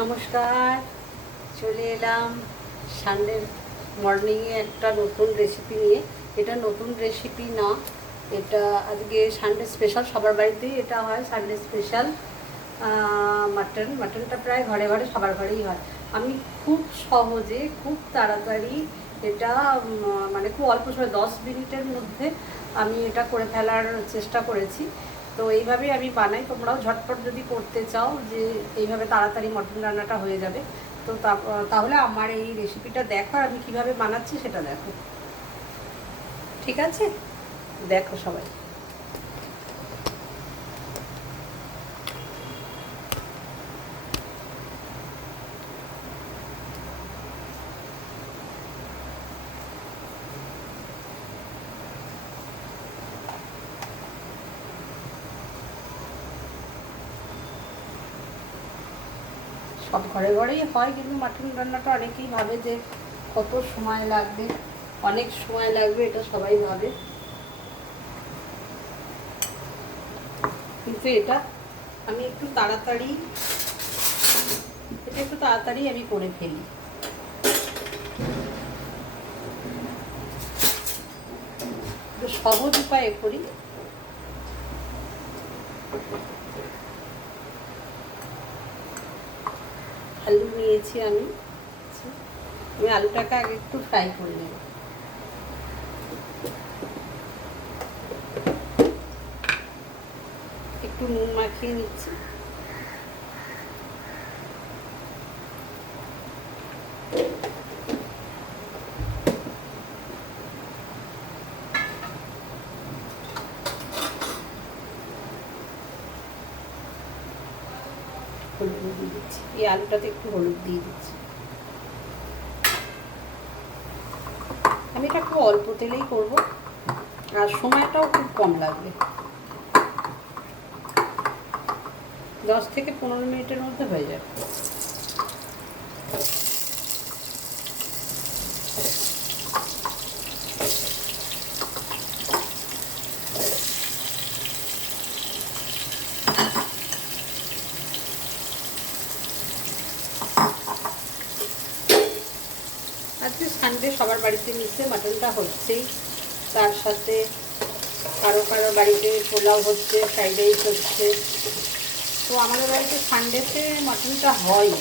নমস্কার, চলে এলাম সানডের মর্নিংয়ে একটা নতুন রেসিপি নিয়ে। এটা নতুন রেসিপি না, এটা আজকে সানডে স্পেশাল। সবার বাড়িতেই এটা হয় সানডে স্পেশাল। মাটনটা প্রায় ঘরে ঘরে সবার ঘরেই হয়। আমি খুব সহজে, খুব তাড়াতাড়ি এটা মানে খুব অল্প সময় 10 মিনিটের মধ্যে আমি এটা করে ফেলার চেষ্টা করেছি। তো এইভাবেই আমি বানাই। তোমরাও ঝটপট যদি করতে চাও যে এইভাবে তাড়াতাড়ি মটন রান্নাটা হয়ে যাবে, তো তাহলে আমার এই রেসিপিটা দেখো আর আমি কীভাবে বানাচ্ছি সেটা দেখো। ঠিক আছে, দেখো সবাই। সব ঘরে ঘরেই হয়, কিন্তু মাটন রান্নাটা অনেকেই ভাবে যে কত সময় লাগবে, অনেক সময় লাগবে, এটা সবাই ভাবে। কিন্তু এটা আমি একটু তাড়াতাড়ি আমি করে ফেলি। সহজ উপায়ে করি। আলু নিয়েছি আমি আলুটাকে আগে একটু ফ্রাই করে নেব। একটু নুন মাখিয়ে নিচ্ছি। হলুদ দিয়ে দিচ্ছি, এই আলুটাতে একটু হলুদ দিয়ে দিচ্ছি। আমি এটা খুব অল্প তেলেই করব, আর সময়টাও খুব কম লাগবে। 10 থেকে 15 মিনিটের মধ্যে হয়ে যাবে। আজকে সানডে সবার বাড়িতে নিচে মাটনটা হচ্ছেই, তার সাথে কারো কারো বাড়িতে পোলাও হচ্ছে, ফ্রাইড রাইস হচ্ছে। তো আমাদের বাড়িতে সানডেতে মাটনটা হয়।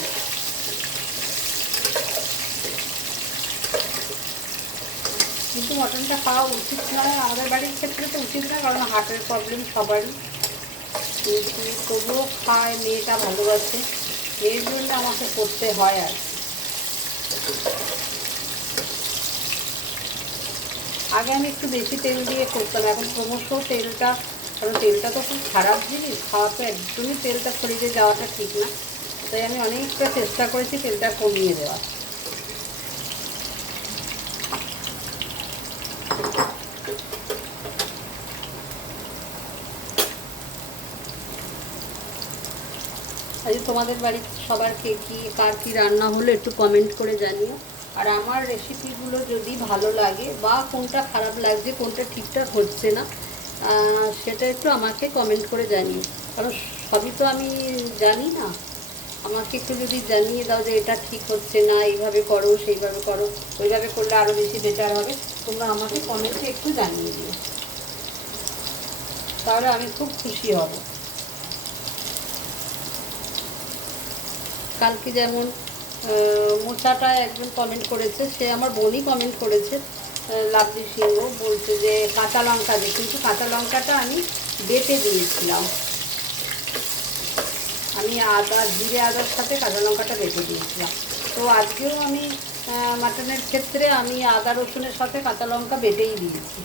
কিন্তু মটনটা খাওয়া উচিত নয়, আমাদের বাড়ির ক্ষেত্রে তো উচিত না, কারণ হার্টের প্রবলেম সবারই। কিন্তু তবুও খায়, মেয়েটা ভালোবাসে, এর জন্য আমাকে করতে হয়। আর আগে আমি একটু বেশি তেল দিয়ে করতাম, এখন ক্রমশ তেলটা, কারণ তেলটা তো খুব খারাপ জিনিস, খাওয়া তো একদমই তেলটা শরীরে যাওয়াটা ঠিক না। তাই আমি অনেকটা চেষ্টা করেছি তেলটা কমিয়ে দেওয়া। আজ তোমাদের বাড়ির সবার কার কী রান্না হলো একটু কমেন্ট করে জানিও। আর আমার রেসিপিগুলো যদি ভালো লাগে বা কোনটা খারাপ লাগছে, কোনটা ঠিকঠাক হচ্ছে না, সেটা একটু আমাকে কমেন্ট করে জানিও। কারণ সবই তো আমি জানি না। আমাকে একটু যদি জানিয়ে দাও যে এটা ঠিক হচ্ছে না, এইভাবে করো, সেইভাবে করো, ওইভাবে করলে আরও বেশি বেটার হবে, তোমরা আমাকে কমেন্টে একটু জানিয়ে দিও, তাহলে আমি খুব খুশি হব। কালকে যেমন মোচাটা একজন কমেন্ট করেছে, সে আমার বোনই কমেন্ট করেছে, লাভলি সিংহ, বলছে যে কাঁচা লঙ্কা দিয়ে, কিন্তু কাঁচা লঙ্কাটা আমি বেটে দিয়েছিলাম। আমি জিরে আদার সাথে কাঁচা লঙ্কাটা বেটে দিয়েছিলাম। তো আজকেও আমি মাটনের ক্ষেত্রে আমি আদা রসুনের সাথে কাঁচা লঙ্কা বেটেই দিয়েছি।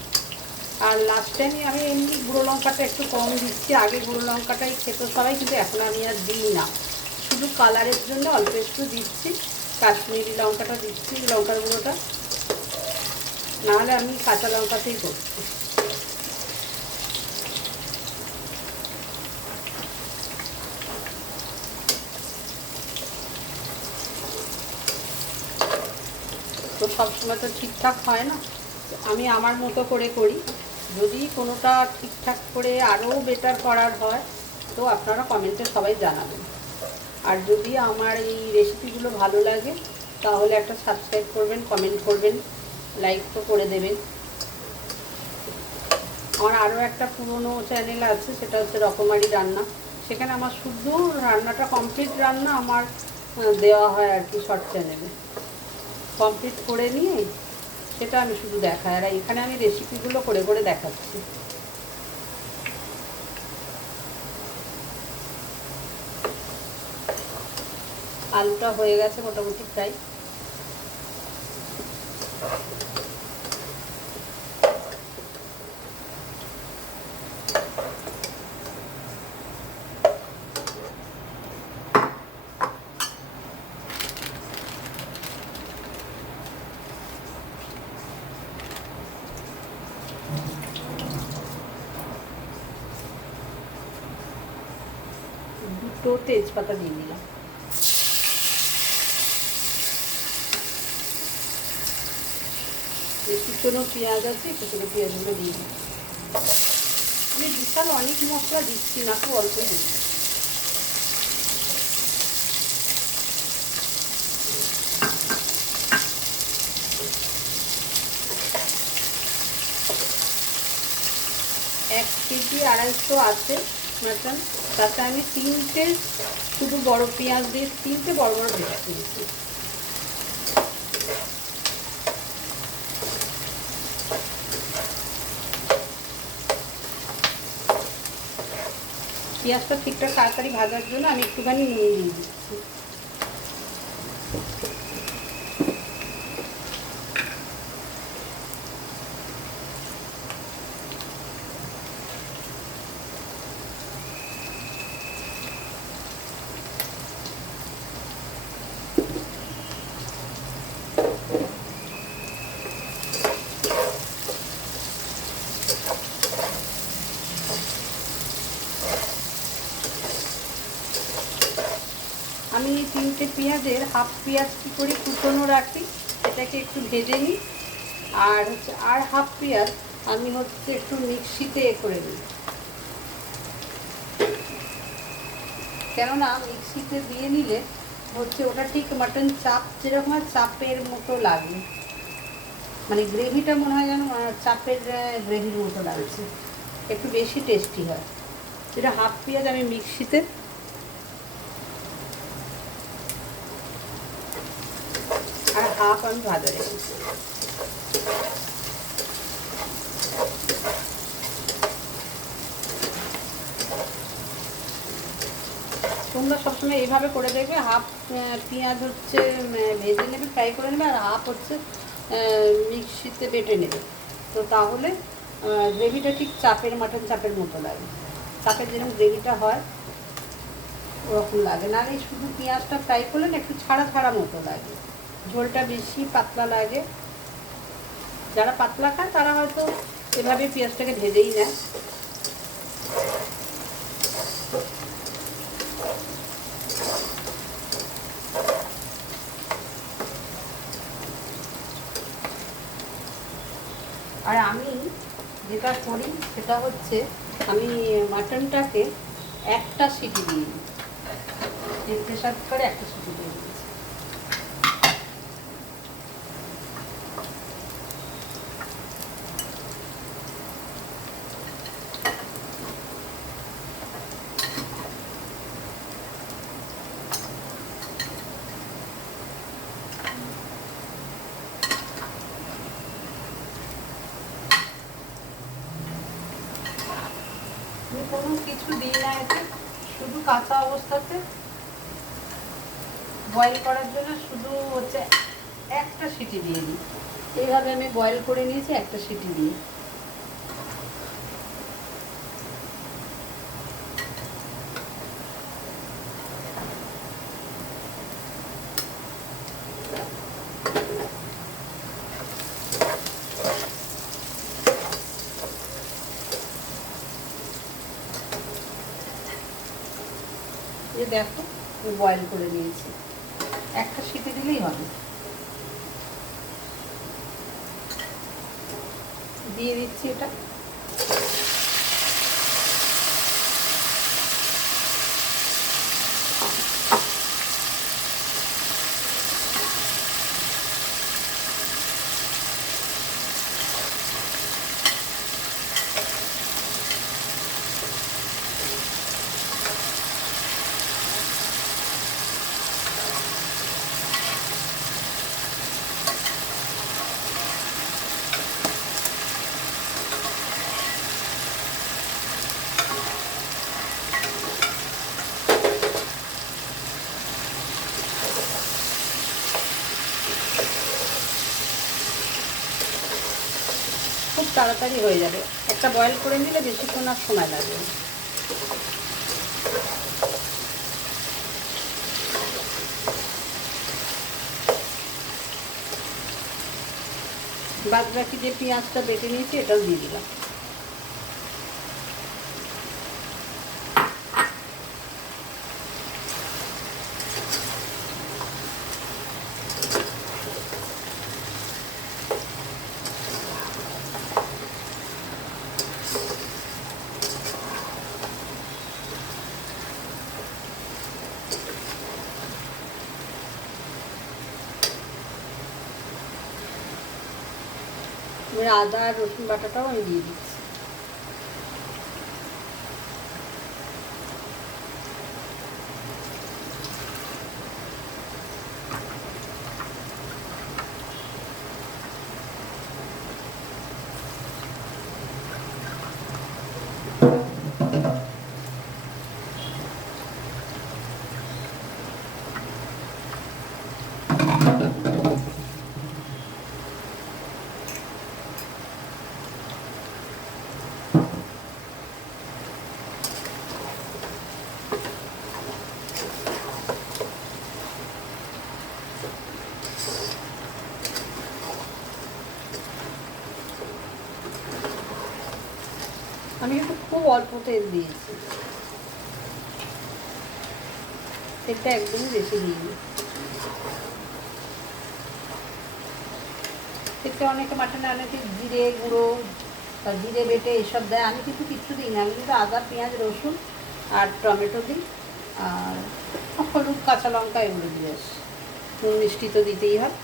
আর লাস্ট টাইমে আমি এমনি গুঁড়ো লঙ্কাটা একটু কম দিচ্ছি, আগে গুঁড়ো লঙ্কাটাই খেত সবাই, কিন্তু এখন আমি আর দিই না, শুধু কালারের জন্য অল্প একটু দিচ্ছি, কাশ্মীরি লঙ্কাটা দিচ্ছি, লঙ্কার গুঁড়োটা, নাহলে আমি কাঁচা লঙ্কাতেই করছি। তো সবসময় তো ঠিকঠাক হয় না, আমি আমার মতো করে করি। যদি কোনোটা ঠিকঠাক করে আরও বেটার করার হয়, তো আপনারা কমেন্টে সবাই জানাবেন। আর যদি আমার এই রেসিপিগুলো ভালো লাগে তাহলে একটা সাবস্ক্রাইব করবেন, কমেন্ট করবেন, লাইক তো করে দেবেন। আমার আরও একটা পুরনো চ্যানেল আছে, সেটা হচ্ছে রকমারি রান্না। সেখানে আমার শুধু রান্নাটা কমপ্লিট রান্না আমার দেওয়া হয় আর কি, শর্ট চ্যানেলে কমপ্লিট করে নিয়ে সেটা আমি শুধু দেখাই। আর এখানে আমি রেসিপিগুলো করে করে দেখাচ্ছি। আলুটা হয়ে গেছে মোটামুটি প্রায়। দুটো তেজপাতা দিয়ে দিলাম। কুচনো পেঁয়াজ আছে, কুচনো পেঁয়াজগুলো দিয়ে দিই। আমি বিশাল অনেক মশলা দিচ্ছি না, খুব অল্প দিচ্ছি। এক কেজি 250 আছে মাটন, তাতে আমি 3টে শুধু বড় পেঁয়াজ দিয়ে 3টে বড় বড় পেঁয়াজ দিয়েছি। পেঁয়াজটা ঠিকঠাক তাড়াতাড়ি ভাজার জন্য আমি একটুখানি নুন দিয়ে দিচ্ছি। আমি এই 3টে পেঁয়াজের হাফ পেঁয়াজ কী করে কুচনো রাখি এটাকে একটু ভেজে নিই, আর হচ্ছে আর হাফ পেঁয়াজ আমি হচ্ছে একটু মিক্সিতে করে নিই, কেননা মিক্সিতে দিয়ে নিলে হচ্ছে ওটা ঠিক মাটন চাপ যেরকম হয় চাপের মতো লাগে, মানে গ্রেভিটা মনে হয় যেন চাপের গ্রেভির মতো লাগছে, একটু বেশি টেস্টি হয়। এটা হাফ পেঁয়াজ আমি মিক্সিতে আর হাফ আমি ভাজা রেখেছি। তোমরা সবসময় এইভাবে করে দেখবে, হাফ পেঁয়াজ হচ্ছে ভেজে নেবে, ফ্রাই করে নেবে, আর হাফ হচ্ছে মিক্সিতে বেটে নেবে। তো তাহলে গ্রেভিটা ঠিক চাপের মাটন চাপের মতো লাগে, চাপের যেরকম গ্রেভিটা হয় ওরকম লাগে। নাহলে শুধু পেঁয়াজটা ফ্রাই করলে না একটু ছাড়া ছাড়া মতো লাগে, ঝোলটা বেশি পাতলা লাগে। যারা পাতলা খায় তারা হয়তো এভাবে পেঁয়াজটাকে ভেজেই নেয়। আর আমি যেটা করি সেটা হচ্ছে আমি মাটনটাকে একটা সিটি দিয়ে দিই, প্রেসার কুকারে একটা সিটি দিয়ে দিই। কোনো কিছু দিই না এতে, শুধু কাঁচা অবস্থাতে বয়েল করার জন্য শুধু হচ্ছে একটা সিটি দিয়ে দিই। এইভাবে আমি বয়েল করে নিয়েছি একটা সিটি দিয়ে। এই দেখো বয়েল করে নিয়েছি, একটা সিটি দিলেই হবে। দিয়ে দিচ্ছি এটা। তাড়াতাড়ি হয়ে যাবে। একটা বয়েল করে নিলে বেশিক্ষণ আর সময় লাগবে না। বাদ বাকি যে পেঁয়াজটা বেটে নিয়েছি এটাও দিয়ে দিলাম। আদা আর রসুন বাটাটাও আমি দিয়ে দিচ্ছি। আমি কিন্তু খুব অল্প তেল দিয়েছি, তেলটা একদমই বেশি দিইনি। এতে অনেকে মাটনে অনেকে জিরে গুঁড়ো বা জিরে বেটে এসব দেয়, আমি কিন্তু কিচ্ছু দিই না। আমি কিন্তু আদা পেঁয়াজ রসুন আর টমেটো দিই, আর হলুদ কাঁচা লঙ্কা এগুলো দিয়ে আসি। নুন মিষ্টি তো দিতেই হয়।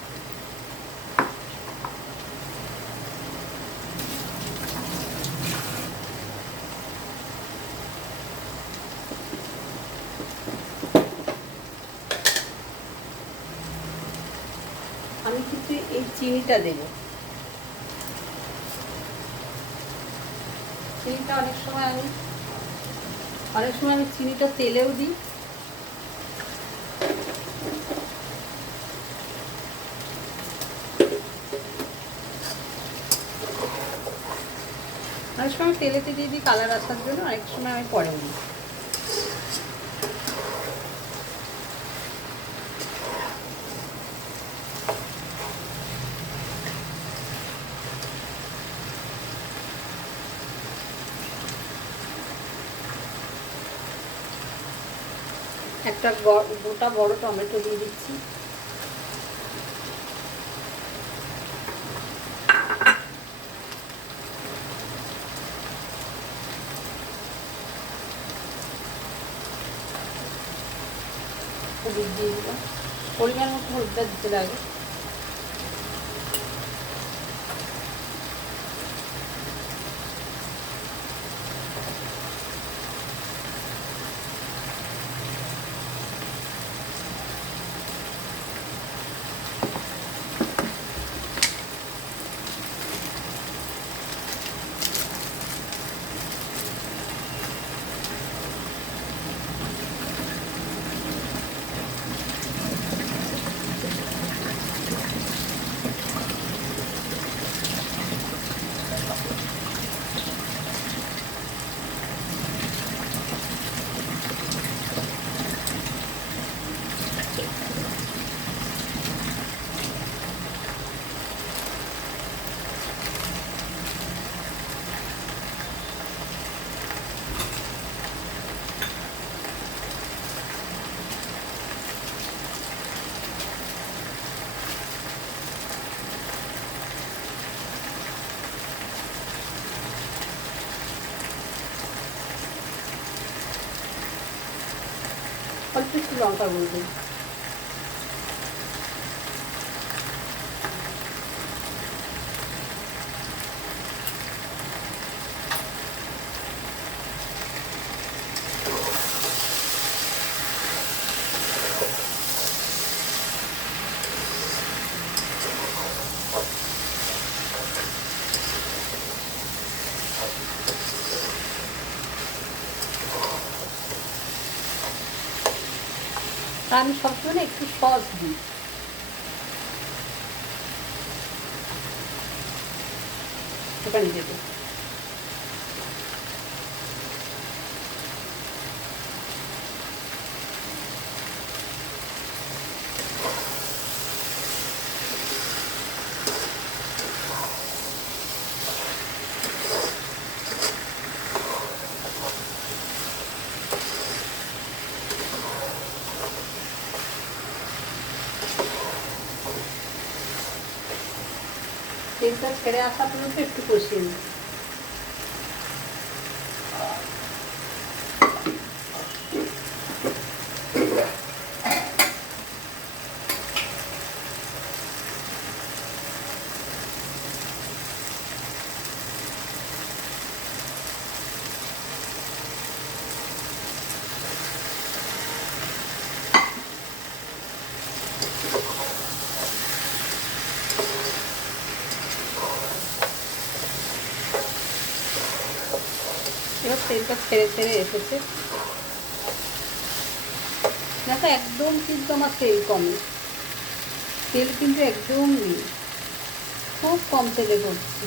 আমি কিন্তু এই চিনিটা দেবো। চিনিটা অনেক সময় আমি চিনিটা তেলেও দিই। অনেক সময় তেলেতে দিয়ে দিই কালার আসার জন্য, অনেক সময় আমি পরে দিই। একটা গোটা বড় টমেটো দিয়ে দিচ্ছি। হলুদ দিয়ে দিলাম, পরিমাণ মতো হলুদটা দিতে লাগে। অল্প একটু লঙ্কা গুঁড়ো দিই। আমি সবসময় একটু সস দিই। একটুখানি দেবো। তেলটা ছেড়ে আসা পর্যন্ত একটু কষিয়ে নিই। এবার তেলটা ছেড়ে ছেড়ে এসেছে, দেখো একদম কিন্তু আমার তেল কমে, তেল কিন্তু একদম নেই, খুব কম তেলে করছি।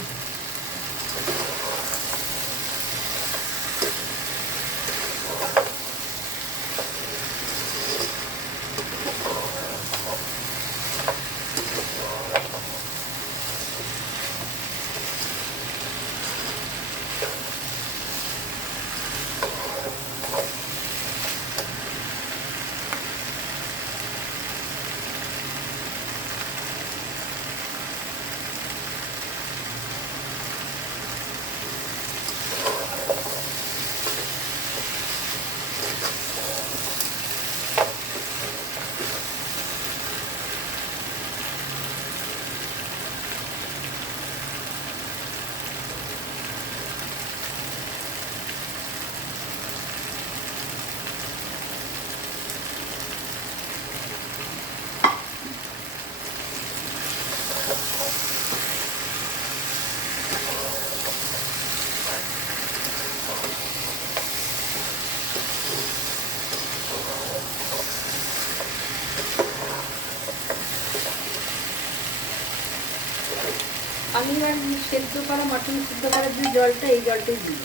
আমি আর সেদ্ধ করা মাটন সিদ্ধ করার যে জলটা, এই জলটাই দিই।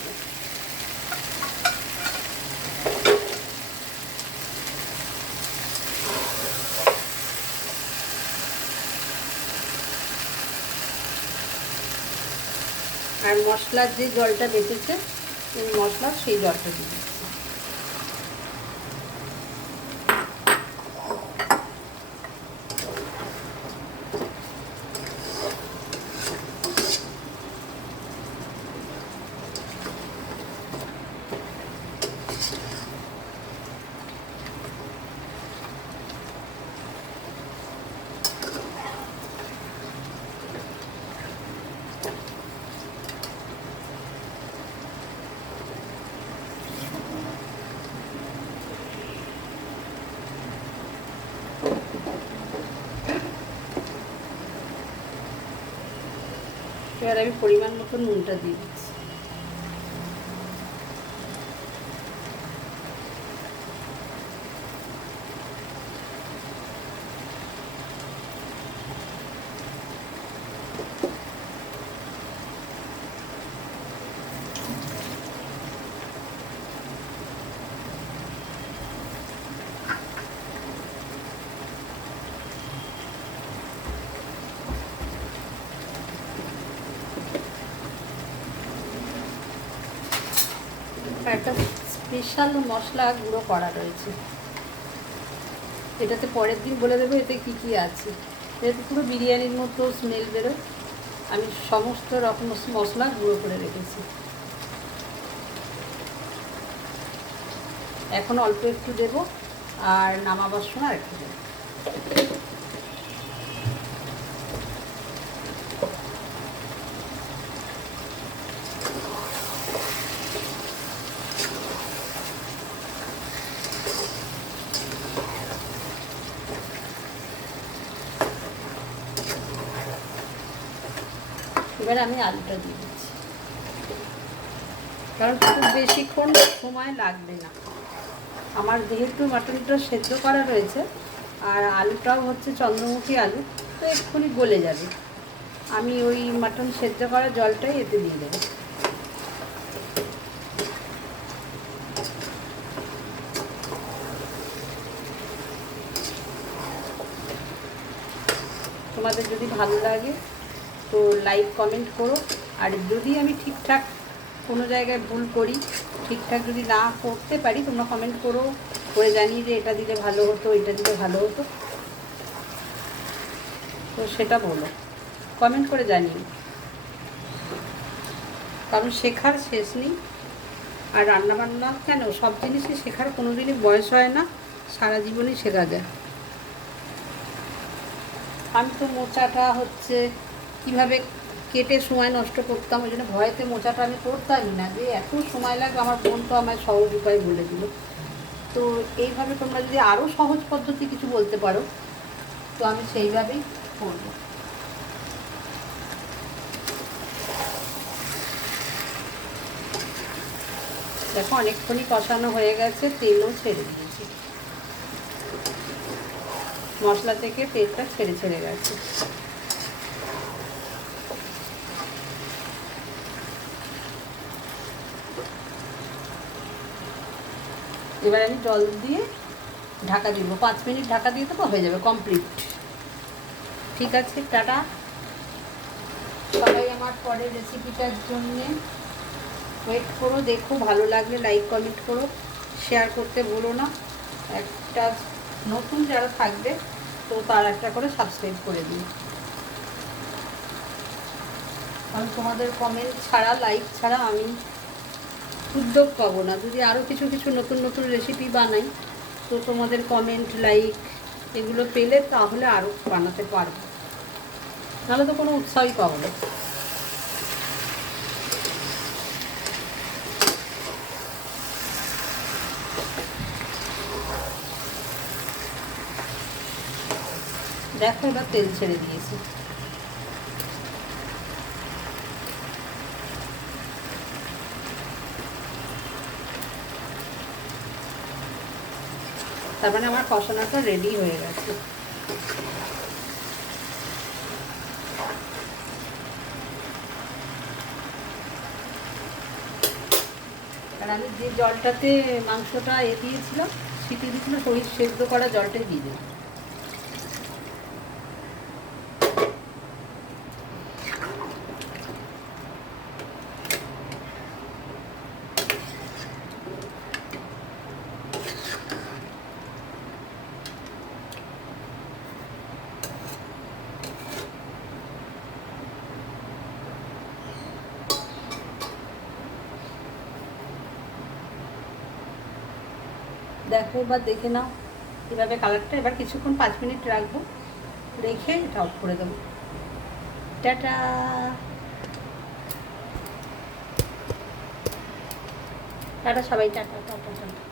আর মশলার যে জলটা বেঁচেছে, এই মশলার সেই জলটা দিই। এবার আমি পরিমাণ মতো নুনটা দিয়ে দিচ্ছি। একটা স্পেশাল মশলা গুঁড়ো করা রয়েছে, এটাতে পরের দিন বলে দেবো এতে কি কি আছে। এতে পুরো বিরিয়ানির মতো স্মেল বেরোয়। আমি সমস্ত রকম মশলা গুঁড়ো করে রেখেছি। এখন অল্প একটু দেব, আর নামাবার সময় একটু দেবো। এবার আমি আলুটা দিয়ে দিচ্ছি, কারণ খুব বেশিক্ষণ সময় লাগবে না। আমার যেহেতু মাটনটা সেদ্ধ করা রয়েছে, আর আলুটাও হচ্ছে চন্দ্রমুখী আলু, তো এক্ষুনি গলে যাবে। আমি ওই মাটন সেদ্ধ করা জলটাই এতে দিয়ে দেবো। তোমাদের যদি ভালো লাগে তো লাইক কমেন্ট করো। আর যদি আমি ঠিকঠাক কোনো জায়গায় ভুল করি, ঠিকঠাক যদি না করতে পারি, তোমরা কমেন্ট করো, করে জানিয়ে যে এটা দিলে ভালো হতো, এটা দিলে ভালো হতো, তো সেটা বলো, কমেন্ট করে জানিও। কারণ শেখার শেষ নেই। আর রান্নাবান্না কেন, সব জিনিসই শেখার কোনো দিনই বয়স হয় না, সারা জীবনই শেখা যায়। আমি তো মোচাটা হচ্ছে কীভাবে কেটে সময় নষ্ট করতাম, ওই জন্য ভয়েতে মোচাটা আমি করতামই না, যে এত সময় লাগবে। আমার বোন তো আমার সহজ উপায় বলে দিল। তো এইভাবে তোমরা যদি আরও সহজ পদ্ধতি কিছু বলতে পারো তো আমি সেইভাবেই করব। দেখো অনেকক্ষণই কষানো হয়ে গেছে, তেলও ছেড়ে দিয়েছি, মশলা থেকে তেলটা ছেড়ে গেছে। এবার আমি জল দিয়ে ঢাকা দিব, 5 মিনিট ঢাকা দিয়ে দেবো, হয়ে যাবে কমপ্লিট। ঠিক আছে, টাটা। সবাই আমার পরের রেসিপিটার জন্যে ওয়েট করো, দেখো, ভালো লাগলে লাইক কমেন্ট করো, শেয়ার করতে ভুলো না। একটা নতুন যারা থাকবে তো তার একটা করে সাবস্ক্রাইব করে দিই, কারণ তোমাদের কমেন্ট ছাড়া, লাইক ছাড়া আমি উদ্যোগ পাবো না। যদি আরও কিছু কিছু নতুন নতুন রেসিপি বানাই তো তোমাদের কমেন্ট, লাইক এগুলো পেলে তাহলে আরও বানাতে পারবো, নাহলে তো কোনো উৎসাহই পাবো না। দেখো এবার তেল ছেড়ে দিয়েছি। তার মানে আমার কষানোটা রেডি হয়ে গেছে। আর আমি যে জলটাতে মাংসটা দিয়েছিলাম, সিটি দিয়েছিলাম, ওই সেদ্ধ করা জলটাই দিয়ে দেবো। দেখো এবার দেখে নাও এভাবে কালারটা। এবার কিছুক্ষণ 5 মিনিট রাখবো, রেখে এটা অফ করে দেবো। টাটা। টাটা সবাই, টাটা টাটা টাটা।